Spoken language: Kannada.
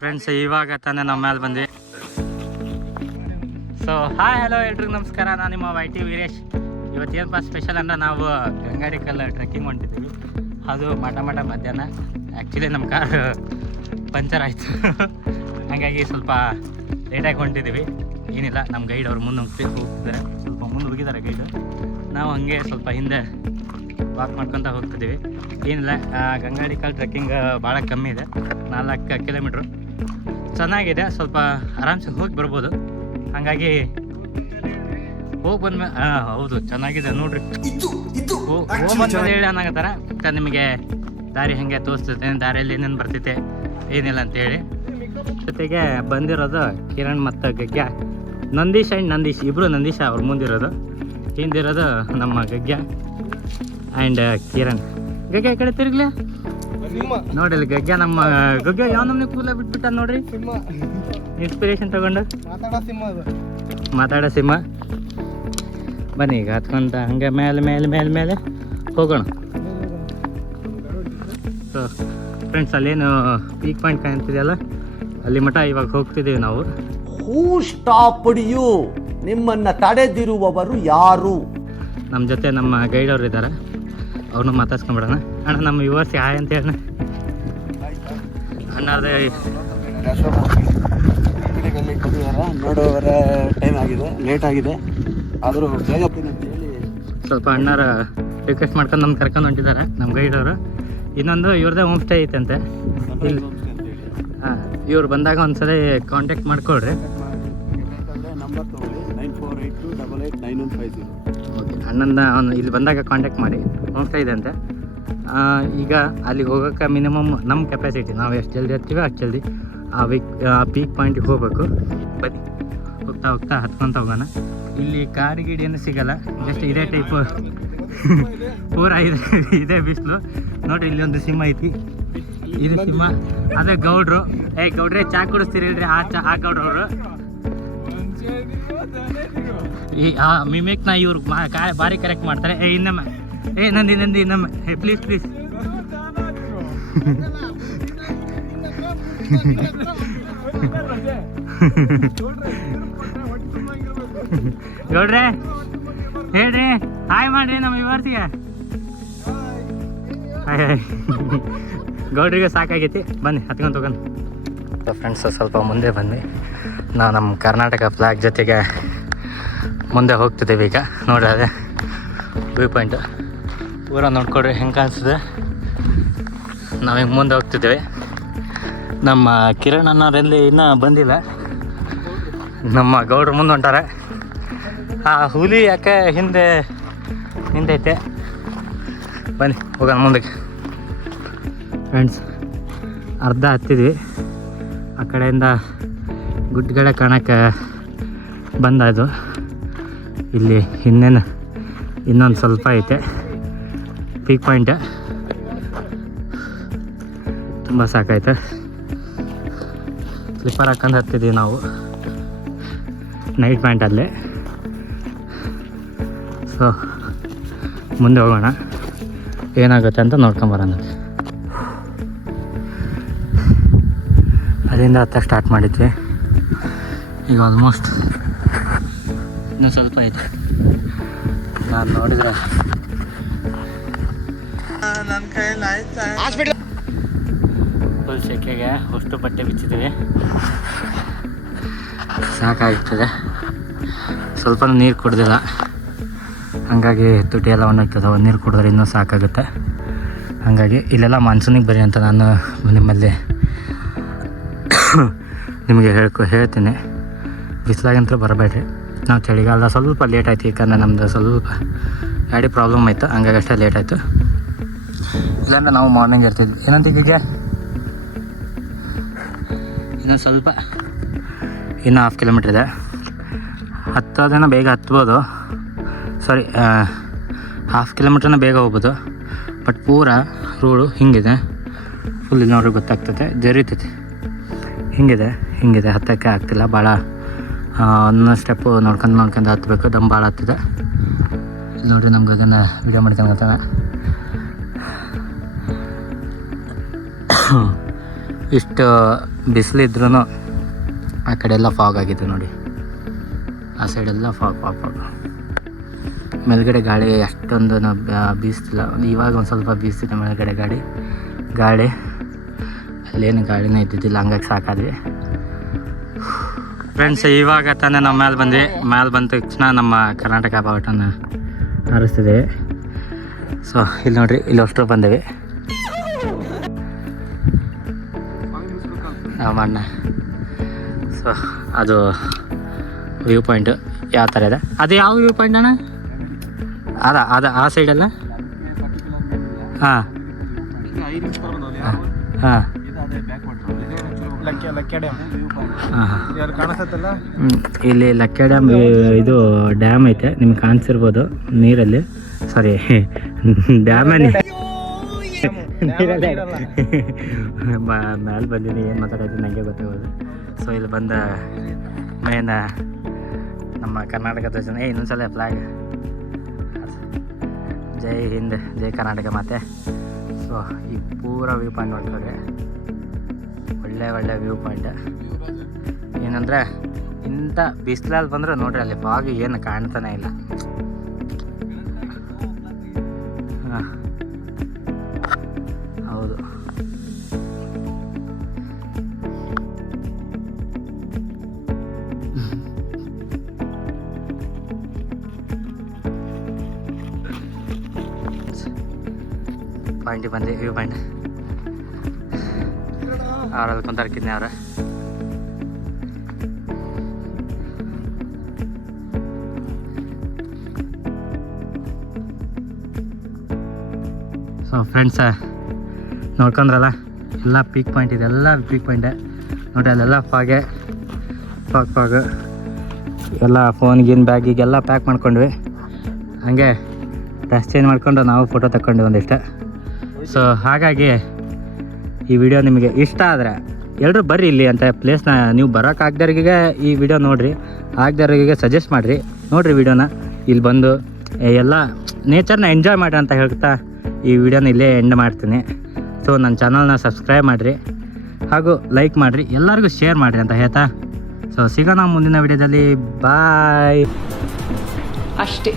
ಫ್ರೆಂಡ್ಸ್, ಇವಾಗ ತಾನೇ ನಮ್ಮ ಮೇಲೆ ಬಂದ್ವಿ. ಸೊ ಹಾಯ್ ಹಲೋ ಎಲ್ರಿಗೂ ನಮಸ್ಕಾರ. ನಾನು ನಿಮ್ಮ YT ವೀರೇಶ್. ಇವತ್ತೇನಪ್ಪ ಸ್ಪೆಷಲ್ ಅಂದ್ರೆ ನಾವು ಗಂಗಾಡಿಕಲ್ ಟ್ರೆಕ್ಕಿಂಗ್ ಹೊಂಟಿದ್ದೀವಿ. ಅದು ಮಠ ಮಧ್ಯಾಹ್ನ. ಆ್ಯಕ್ಚುಲಿ ನಮ್ಮ ಕಾರ್ ಪಂಚರ್ ಆಯಿತು, ಹಾಗಾಗಿ ಸ್ವಲ್ಪ ಲೇಟಾಗಿ ಹೊಂಟಿದ್ದೀವಿ. ಏನಿಲ್ಲ, ನಮ್ಮ ಗೈಡ್ ಅವ್ರು ಮುಂದೆ ಹೋಗ್ತಿದ್ದಾರೆ, ಸ್ವಲ್ಪ ಮುಂದೆ ಹೋಗಿದ್ದಾರೆ ಗೈಡು. ನಾವು ಹಾಗೆ ಸ್ವಲ್ಪ ಹಿಂದೆ ವಾಕ್ ಮಾಡ್ಕೊತ ಹೋಗ್ತಿದ್ದೀವಿ. ಏನಿಲ್ಲ, ಗಂಗಾಡಿಕಲ್ ಟ್ರೆಕ್ಕಿಂಗ್ ಭಾಳ ಕಮ್ಮಿ ಇದೆ, 4 ಕಿಲೋಮೀಟ್ರು. ಚೆನ್ನಾಗಿದೆ, ಸ್ವಲ್ಪ ಆರಾಮ್ಸೆ ಹೋಗಿ ಬರ್ಬೋದು. ಹಾಗಾಗಿ ಹೋಗಿ ಬಂದ್ಮೇಲೆ ಹೌದು ಚೆನ್ನಾಗಿದೆ ನೋಡ್ರಿ. ಹೋಗ್ಬಂದ್ಮೇಲೆ ಹೇಳಿ ಅನ್ನಾಗತ್ತಾರ ನಿಮಗೆ ದಾರಿ ಹೆಂಗೆ ತೋರಿಸ್ತೈತೆ, ದಾರಿಯಲ್ಲಿ ಏನೇನು ಬರ್ತೈತೆ ಏನಿಲ್ಲ ಅಂತೇಳಿ. ಜೊತೆಗೆ ಬಂದಿರೋದು ಕಿರಣ್ ಮತ್ತು ಗಗ್ಯ, ನಂದೀಶ್ ಆ್ಯಂಡ್ ನಂದೀಶ್ ಇಬ್ಬರು. ನಂದೀಶ ಅವ್ರು ಮುಂದಿರೋದು, ಹಿಂದಿರೋದು ನಮ್ಮ ಗಗ್ಯ ಆ್ಯಂಡ್ ಕಿರಣ್. ಗಗ್ಯ ಈ ಕಡೆ ತಿರುಗ್ಲಿ ನೋಡಿಲ್ಲ. ಗಗ್ಯ ನಮ್ಮ ಗಗ್ಯ ಯಾವ ನಮ್ಗೆ ಕೂದಲ ಬಿಟ್ಬಿಟ್ಟ ನೋಡ್ರಿ. ಇನ್ಸ್ಪಿರೇಷನ್ ತಗೊಂಡು ಮಾತಾಡೋ ಸಿಂಹ. ಬನ್ನಿ ಈಗ ಹತ್ಕೊಂತ ಹಂಗೆ ಮೇಲೆ ಮೇಲೆ ಮೇಲೆ ಮೇಲೆ ಹೋಗೋಣ. ಸೊ ಫ್ರೆಂಡ್ಸ್, ಅಲ್ಲೇನು ಪೀಕ್ ಪಾಯಿಂಟ್ ಕಾಣ್ತಿದೆಯಲ್ಲ, ಅಲ್ಲಿ ಮಠ ಇವಾಗ ಹೋಗ್ತಿದ್ದೀವಿ ನಾವು. ಹೂ ಸ್ಟಾಪ್ಡ್ ಯು? ನಿಮ್ಮನ್ನ ತಡೆದಿರುವವರು ಯಾರು? ನಮ್ಮ ಜೊತೆ ನಮ್ಮ ಗೈಡ್ ಅವರು ಇದ್ದಾರೆ, ಅವ್ರನ್ನ ಮಾತಾಡ್ಸ್ಕೊಂಬಿಡೋಣ. ಅಣ್ಣ ನಮ್ಮ ವ್ಯೂವರ್ಸ್ ಹಾಯ್ ಅಂತ ಹೇಳ. ಅಣ್ಣದೇ ನೋಡೋವರ ಟೈಮ್ ಆಗಿದೆ, ಲೇಟ್ ಆಗಿದೆ, ಆದರೂ ಬೇಗ ಸ್ವಲ್ಪ ಅಣ್ಣಾರ ರಿಕ್ವೆಸ್ಟ್ ಮಾಡ್ಕೊಂಡು ನಮ್ಗೆ ಕರ್ಕೊಂಡು ಹೊಂಟಿದ್ದಾರೆ ನಮ್ಮ ಗೈಡ್ ಅವರು. ಇನ್ನೊಂದು ಇವ್ರದ್ದೇ ಹೋಮ್ ಸ್ಟೇ ಐತಂತೆ ಇಲ್ಲಿ. ಹಾಂ, ಇವ್ರು ಬಂದಾಗ ಒಂದ್ಸಲ ಕಾಂಟ್ಯಾಕ್ಟ್ ಮಾಡ್ಕೊಳ್ರಿ. ನಂಬರ್ ತಗೊಳ್ಳಿ, 9482889150. ಓಕೆ, ಅಣ್ಣಂದ ಅವ್ನು ಇಲ್ಲಿ ಬಂದಾಗ ಕಾಂಟ್ಯಾಕ್ಟ್ ಮಾಡಿ. ಹೋಮ್ ಸ್ಟೇ ಇದೆ ಅಂತೆ. ಈಗ ಅಲ್ಲಿಗೆ ಹೋಗೋಕೆ ಮಿನಿಮಮ್ ನಮ್ಮ ಕೆಪಾಸಿಟಿ, ನಾವು ಎಷ್ಟು ಜಲ್ದಿ ಹತ್ತೀವಿ ಅಷ್ಟು ಜಲ್ದಿ ಆ ಪೀಕ್ ಪಾಯಿಂಟಿಗೆ ಹೋಗ್ಬೇಕು. ಬನ್ನಿ, ಹೋಗ್ತಾ ಹೋಗ್ತಾ ಹತ್ಕೊತ ಹೋಗೋಣ. ಇಲ್ಲಿ ಕಾಡು ಗೀಡು ಏನು ಸಿಗಲ್ಲ, ಜಸ್ಟ್ ಇದೇ ಟೈಪು ಪೂರ ಇದೇ ಬಿಸಿಲು. ನೋಡಿರಿ, ಇಲ್ಲಿ ಒಂದು ಸಿಂಹ ಐತಿ, ಇದು ಸಿಂಹ. ಅದೇ ಗೌಡ್ರು. ಗೌಡ್ರೆ ಚಾ ಕುಡಿಸ್ತೀರಿ ಹೇಳ್ರಿ, ಆ ಗೌಡ್ರವರು. ಈ ಮಿಮಿಕ್ನ ಇವ್ರು ಭಾರಿ ಕರೆಕ್ಟ್ ಮಾಡ್ತಾರೆ. ಇನ್ನೊಮ್ಮೆ ನಂದಿ ಇನ್ನೊಮ್ಮೆ ಪ್ಲೀಸ್ ಗೌಡ್ರೆ ಹೇಳ್ರಿ, ಹಾಯ್ ಮಾಡ್ರಿ ನಮ್ಮ ವ್ಯೂವರ್ಸಿಗೆ. ಗೌಡ್ರಿಗೆ ಸಾಕಾಗೈತಿ, ಬನ್ನಿ ಹತ್ಕೊಂತ ಹೋಗೋಣ. ಫ್ರೆಂಡ್ಸ್, ಸ್ವಲ್ಪ ಮುಂದೆ ಬನ್ನಿ. ನಾವು ನಮ್ಮ ಕರ್ನಾಟಕ ಫ್ಲಾಗ್ ಜೊತೆಗೆ ಮುಂದೆ ಹೋಗ್ತಿದ್ದೀವಿ ಈಗ. ನೋಡ್ರಿ, ಅದೇ ವ್ಯೂ ಪಾಯಿಂಟ್ ಪೂರ ನೋಡ್ಕೊಡ್ರಿ ಹೆಂಗೆ ಕಾಣಿಸ್ತದೆ. ನಾವು ಹಿಂಗೆ ಮುಂದೆ ಹೋಗ್ತಿದ್ದೇವೆ. ನಮ್ಮ ಕಿರಣ್ ಅನ್ನೋರಲ್ಲಿ ಇನ್ನೂ ಬಂದಿಲ್ಲ, ನಮ್ಮ ಗೌಡ್ರು ಮುಂದೆ ಹೊಂಟಾರೆ. ಆ ಹುಲಿ ಯಾಕೆ ಹಿಂದೈತೆ. ಬನ್ನಿ ಹೋಗೋಣ ಮುಂದಕ್ಕೆ. ಫ್ರೆಂಡ್ಸ್, ಅರ್ಧ ಹತ್ತಿದ್ವಿ, ಆ ಕಡೆಯಿಂದ ಗುಡ್ಡಗಡೆ ಕಾಣೋಕ್ಕೆ ಬಂದಾಯ್ತು. ಇಲ್ಲಿ ಇನ್ನೊಂದು ಸ್ವಲ್ಪ ಐತೆ ಪೀಕ್ ಪಾಯಿಂಟ್. ತುಂಬ ಸಾಕಾಯ್ತು. ಸ್ಲಿಪ್ಪರ್ ಹಾಕೊಂಡು ಹತ್ತಿದ್ದೀವಿ ನಾವು ನೈಟ್ ಪ್ಯಾಂಟಲ್ಲೇ. ಸೊ ಮುಂದೆ ಹೋಗೋಣ, ಏನಾಗುತ್ತೆ ಅಂತ ನೋಡ್ಕೊಂಬರೋಣ. ಅಲ್ಲಿಂದ ಹತ್ತಕ್ಕೆ ಸ್ಟಾರ್ಟ್ ಮಾಡಿದ್ವಿ. ಈಗ ಆಲ್ಮೋಸ್ಟ್ ಇನ್ನೂ ಸ್ವಲ್ಪ ಐತೆ. ನಾನು ನೋಡಿದ್ರೆ ಫುಲ್ ಸೆಕೆಗೆ ಅಷ್ಟು ಬಟ್ಟೆ ಬಿಚ್ಚಿದ್ದೀವಿ, ಸಾಕಾಗ್ತದೆ. ಸ್ವಲ್ಪ ನೀರು ಕುಡ್ದಿಲ್ಲ, ಹಾಗಾಗಿ ತುಟಿ ಎಲ್ಲ ಒಣಗ್ತದೆ. ನೀರು ಕುಡಿದ್ರೆ ಇನ್ನೂ ಸಾಕಾಗುತ್ತೆ. ಹಾಗಾಗಿ ಇಲ್ಲೆಲ್ಲ ಮಾನ್ಸೂನಿಗೆ ಬರಿ ಅಂತ ನಾನು ನಿಮ್ಮಲ್ಲಿ ನಿಮಗೆ ಹೇಳ್ತೀನಿ. ಬಿಸಿಲಾಗಂತೂ ಬರಬೇಡ್ರಿ. ನಾವು ಚಳಿಗಾಲ ಸ್ವಲ್ಪ ಲೇಟ್ ಆಯ್ತು, ಯಾಕಂದರೆ ನಮ್ಮದು ಸ್ವಲ್ಪ ಗಾಡಿ ಪ್ರಾಬ್ಲಮ್ ಆಯಿತು, ಹಂಗಾಗಿ ಅಷ್ಟೇ ಲೇಟ್ ಆಯಿತು. ಇಲ್ಲಾಂದ್ರೆ ನಾವು ಮಾರ್ನಿಂಗ್ ಇರ್ತಿದ್ವಿ. ಏನಂತೀಗ ಇನ್ನೂ ಸ್ವಲ್ಪ, ಇನ್ನೂ 1/2 ಕಿಲೋಮೀಟ್ರ್ ಇದೆ. ಹತ್ತೋದನ್ನ ಬೇಗ ಹತ್ಬೋದು, ಸಾರಿ 1/2 ಕಿಲೋಮೀಟ್ರನ್ನ ಬೇಗ ಹೋಗ್ಬೋದು. ಬಟ್ ಪೂರ ರೋಡು ಹಿಂಗಿದೆ, ಫುಲ್ ನೋಡ್ರಿ ಗೊತ್ತಾಗ್ತದೆ, ಜರೀತೈತಿ. ಹಿಂಗಿದೆ ಹತ್ತಕ್ಕೆ ಆಗ್ತಿಲ್ಲ. ಭಾಳ ಒಂದೊಂದು ಸ್ಟೆಪ್ಪು ನೋಡ್ಕೊಂಡು ಹತ್ತಬೇಕು. ದಮ್ ಭಾಳ ಹತ್ತಿದೆ. ಇಲ್ಲಿ ನೋಡಿರಿ, ನಮ್ಗೆ ಅದನ್ನು ವೀಡಿಯೋ ಮಾಡ್ಕೊಂಡು ಇಷ್ಟು ಬಿಸಿಲಿದ್ರೂ ಆ ಕಡೆ ಎಲ್ಲ ಫಾಗ್ ಆಗಿದೆ ನೋಡಿ, ಆ ಸೈಡೆಲ್ಲ ಫಾಗ್. ಮೇಲ್ಗಡೆ ಗಾಳಿ ಅಷ್ಟೊಂದು ಬೀಸ್ತಿಲ್ಲ, ಇವಾಗ ಒಂದು ಸ್ವಲ್ಪ ಬೀಸ್ತಿದೆ ಮೇಲ್ಗಡೆ ಗಾಳಿ ಅಲ್ಲೇನು ಗಾಳಿನೇ ಇದ್ದಿದ್ದಿಲ್ಲ, ಹಂಗಾಗಿ ಸಾಕಾದ್ವಿ ಫ್ರೆಂಡ್ಸ್. ಇವಾಗ ತಾನೇ ನಾವು ಮೇಲೆ ಬಂದ ತಕ್ಷಣ ನಮ್ಮ ಕರ್ನಾಟಕ ಬಾವುಟನ ಹಾರಿಸ್ತಿದ್ದೇವೆ. ಸೊ ಇಲ್ಲಿ ನೋಡ್ರಿ, ಇಲ್ಲಿ ಅಷ್ಟರ ಬಂದೇವೆ ನಮ್ಮ ಅಣ್ಣ. ಸೊ ಅದು ವ್ಯೂ ಪಾಯಿಂಟು ಯಾವ ಥರ ಇದೆ, ಅದು ಯಾವ ವ್ಯೂ ಪಾಯಿಂಟ್ ಅಣ್ಣ? ಅದ ಆ ಸೈಡಲ್ಲ? ಹಾಂ ಹಾಂ ಇಲ್ಲಿ ಲಕ್ಕೆ ಡ್ಯಾಮ್, ಇದು ಡ್ಯಾಮ್ ಐತೆ ನಿಮ್ಗೆ ಕಾಣಿಸಿರ್ಬೋದು ನೀರಲ್ಲಿ, ಸಾರಿ ಡ್ಯಾಮೇ ನೀರಲ್ಲಿ ಮೇಲೆ ಬಂದೀನಿ, ಏನು ಮಾತಾಡೋದು ನನಗೆ ಗೊತ್ತಾಗೋದು. ಸೊ ಇಲ್ಲಿ ಬಂದ ಮೇನ್ ನಮ್ಮ ಕರ್ನಾಟಕದ ಜನ ಇನ್ನೊಂದ್ಸಲ ಫ್ಲಾಗ್ ಜೈ ಹಿಂದ್ ಜೈ ಕರ್ನಾಟಕ ಮಾತೆ. ಸೊ ಈ ಪೂರ ವ್ಯೂ ಪಾಯಿಂಟ್ ನೋಡ್ತಾರೆ, ಒಳ್ಳೆ ವ್ಯೂ ಪಾಯಿಂಟ್. ಏನಂದರೆ ಇಂಥ ಬಿಸಿಲಲ್ಲಿ ಬಂದರೆ ನೋಡ್ರಿ ಅಲ್ಲಿ ಫಾಗ್ ಏನು ಕಾಣ್ತಾನೆ ಇಲ್ಲ. ಹಾಂ ಹೌದು, ಪಾಯಿಂಟಿಗೆ ಬಂದು ವ್ಯೂ ಪಾಯಿಂಟ್ ಅವರಲ್ಲಿ ಕುಂತಾರ್ಕಿದ್ನಿ ಅವ್ರ. ಸೊ ಫ್ರೆಂಡ್ಸ ನೋಡ್ಕೊಂಡ್ರಲ್ಲ, ಎಲ್ಲ ಪೀಕ್ ಪಾಯಿಂಟ್ ಇದೆ, ಎಲ್ಲ ಪೀಕ್ ಪಾಯಿಂಟೇ ನೋಡ್ರಿ. ಅಲ್ಲೆಲ್ಲ ಫಾಗ್ ಎಲ್ಲ ಫೋನ್ಗಿನ್ ಬ್ಯಾಗಿಗೆಲ್ಲ ಪ್ಯಾಕ್ ಮಾಡ್ಕೊಂಡ್ವಿ. ಹಾಗೆ ಡ್ರೆಸ್ ಚೇಂಜ್ ಮಾಡ್ಕೊಂಡು ನಾವು ಫೋಟೋ ತಗೊಂಡ್ವಿ ಒಂದಿಷ್ಟು. ಸೊ ಹಾಗಾಗಿ ಈ ವಿಡಿಯೋ ನಿಮಗೆ ಇಷ್ಟ ಆದರೆ ಎಲ್ಲರೂ ಬರ್ರಿ ಇಲ್ಲಿ ಅಂತ ಪ್ಲೇಸ್ನ. ನೀವು ಬರೋಕ್ಕಾಗ್ದವ್ರಿಗೆ ಈ ವಿಡಿಯೋ ನೋಡಿರಿ, ಆಗ್ದವ್ರಿಗೆ ಸಜೆಸ್ಟ್ ಮಾಡಿರಿ, ನೋಡಿರಿ ವಿಡಿಯೋನ. ಇಲ್ಲಿ ಬಂದು ಎಲ್ಲ ನೇಚರ್ನ ಎಂಜಾಯ್ ಮಾಡಿರಿ ಅಂತ ಹೇಳ್ತಾ ಈ ವಿಡಿಯೋನ ಇಲ್ಲೇ ಎಂಡ್ ಮಾಡ್ತೀನಿ. ಸೊ ನನ್ನ ಚಾನಲ್ನ ಸಬ್ಸ್ಕ್ರೈಬ್ ಮಾಡಿರಿ ಹಾಗೂ ಲೈಕ್ ಮಾಡಿರಿ, ಎಲ್ಲರಿಗೂ ಶೇರ್ ಮಾಡಿರಿ ಅಂತ ಹೇಳ್ತಾ. ಸೊ ಸಿಗೋಣ ಮುಂದಿನ ವಿಡಿಯೋದಲ್ಲಿ, ಬಾಯ್. ಅಷ್ಟೇ.